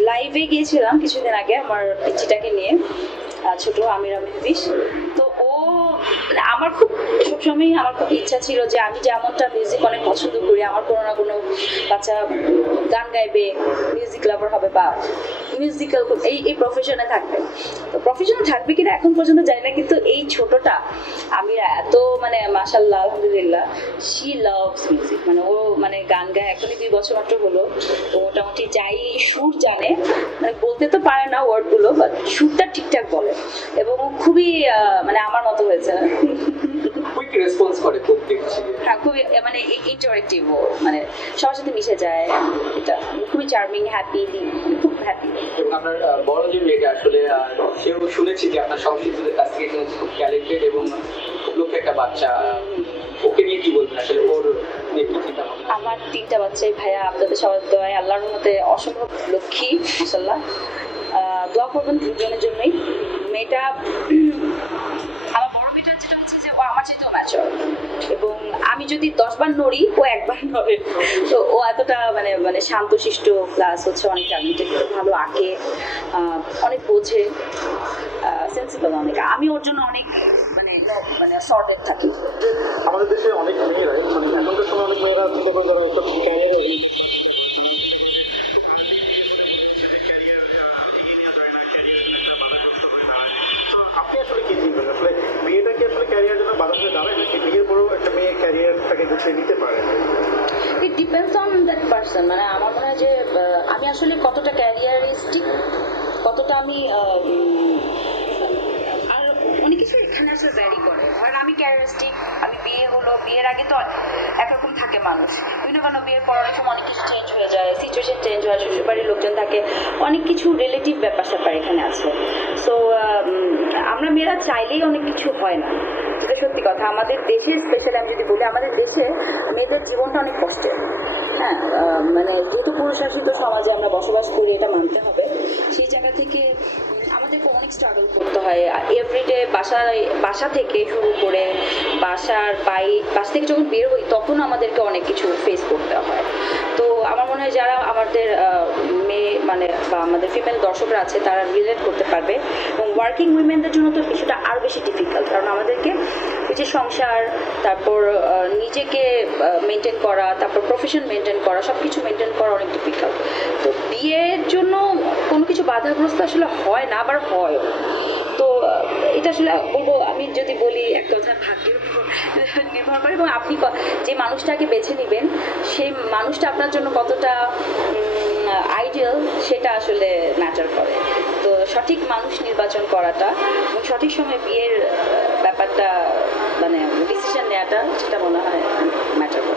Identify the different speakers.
Speaker 1: লাইভে গিয়েছিলাম কিছুদিন আগে আমার পিচিটাকে নিয়ে ছোট আমিরা মেহবিশ তো সবসময়ই আমার খুব ইচ্ছা ছিল যে আমি যেমনটা মিউজিক অনেক পছন্দ করি, আমার কোনো না কোনো বাচ্চা গান গাইবে মিউজিক লাভার হবে বা মিউজিক্যাল এই এই প্রফেশনে থাকবে। তো প্রফেশনে থাকবে কিনা এখন পর্যন্ত জানি না, কিন্তু এই ছোটটা আমি এত মানে মাশাল্লাহ আলহামদুলিল্লাহ শি লাভস মিউজিক মানে ও মানে গান গায়, এখনই দুই বছর মাত্র হলো, তো মোটামুটি যাই সুর জানে মানে বলতে তো পারে না ওয়ার্ডগুলো বাট সুরটা ঠিকঠাক বলে। এবং খুবই মানে আমার মতো হয়েছে। খুবই মানে ইন্টারেক্টিভ ও মানে সবার সাথে মিশে যায় এটা খুবই চার্মিং হ্যাপি খুব হ্যাপি
Speaker 2: আপনার বড় যে মেয়েটা আসলে সেও শুনেছি যে আপনার সংস্কৃতিদের কাছ থেকে খুব ট্যালেন্টেড এবং লক্ষ্য একটা বাচ্চা ওকে নিয়ে কি বলবেন আসলে ওর নিয়ে কি চিন্তা
Speaker 1: আমার তিনটা বাচ্চাই ভাইয়া আপনাদের সবার দোয়ায় আল্লাহর মতে অসম্ভব লক্ষ্মী মাসাল্লাহ দোয়া করবেন দুজনের জন্যই। মেয়েটা দশবার নড়ি, ও একবার নড়ে। তো ও এতটা মানে মানে শান্তশিষ্ট প্লাস হচ্ছে অনেক ট্যালেন্টেড ভালো আঁকে অনেক বোঝে সেন্সিবল অনেক। আমি ওর জন্য অনেক মানে মানে সর্টেড থাকি।
Speaker 3: বাধা হয়ে দাঁড়ায় নাকি বিয়ের পরেও একটা মেয়ে ক্যারিয়ারটাকে গুছিয়ে নিতে পারে।
Speaker 1: It depends on that person মানে আমার মনে হয় যে আমি আসলে কতটা ক্যারিয়ারিস্টিক কতটা আমি আর অনেক কিছু এখানে আসলে ভ্যারি করে। ধরেন আমি ক্যারিয়ারিস্টিক আমি বিয়ে হলো, বিয়ের আগে তো একরকম থাকে মানুষ। বিভিন্ন কারণে বিয়ের পর অনেক সময় অনেক কিছু চেঞ্জ হয়ে যায় সিচুয়েশন চেঞ্জ হয় শ্বশুরবাড়ির লোকজন থাকে। অনেক কিছু রিলেটিভ ব্যাপার স্যাপার এখানে আছে। সো আমরা মেয়েরা চাইলেই অনেক কিছু হয় না। যেটা সত্যি কথা। আমাদের দেশে স্পেশালি আমি যদি বলি, আমাদের দেশে মেয়েদের জীবনটা অনেক কষ্টের। হ্যাঁ মানে যেহেতু পুরুষাসিত সমাজে আমরা বসবাস করি, এটা মানতে হবে। সেই জায়গা থেকে আমাদেরকে অনেক স্ট্রাগল করতে হয়। এভরিডে বাসায়, বাসা থেকে শুরু করে বাসার বাই, বাসা থেকে যখন বের হই, তখন আমাদেরকে অনেক কিছু ফেস করতে হয়। তো আমার মনে হয় যারা আমাদের মানে বা আমাদের ফিমেল দর্শকরা আছে, তারা রিলেট করতে পারবে। এবং ওয়ার্কিং উইমেনদের জন্য তো বিষয়টা আরও বেশি ডিফিকাল্ট কারণ আমাদেরকে যে সংসার, তারপর নিজেকে মেনটেন করা, তারপর প্রফেশন মেনটেন করা সব কিছু মেনটেন করা অনেক ডিফিকাল্ট তো বিয়ের জন্য কোনো কিছু বাধাগ্রস্ত আসলে হয় না, আবার হয় তো, এটা আসলে বলব, আমি যদি বলি এক কথা ভাগ্যের নির্ভর করে, এবং আপনি যে মানুষটাকে বেছে নেবেন, সেই মানুষটা আপনার জন্য কতটা সেটা আসলে ম্যাটার করে। তো সঠিক মানুষ নির্বাচন করাটা এবং সঠিক সময় বিয়ের ব্যাপারটা মানে ডিসিশন নেওয়াটা সেটা মনে হয় ম্যাটার করে।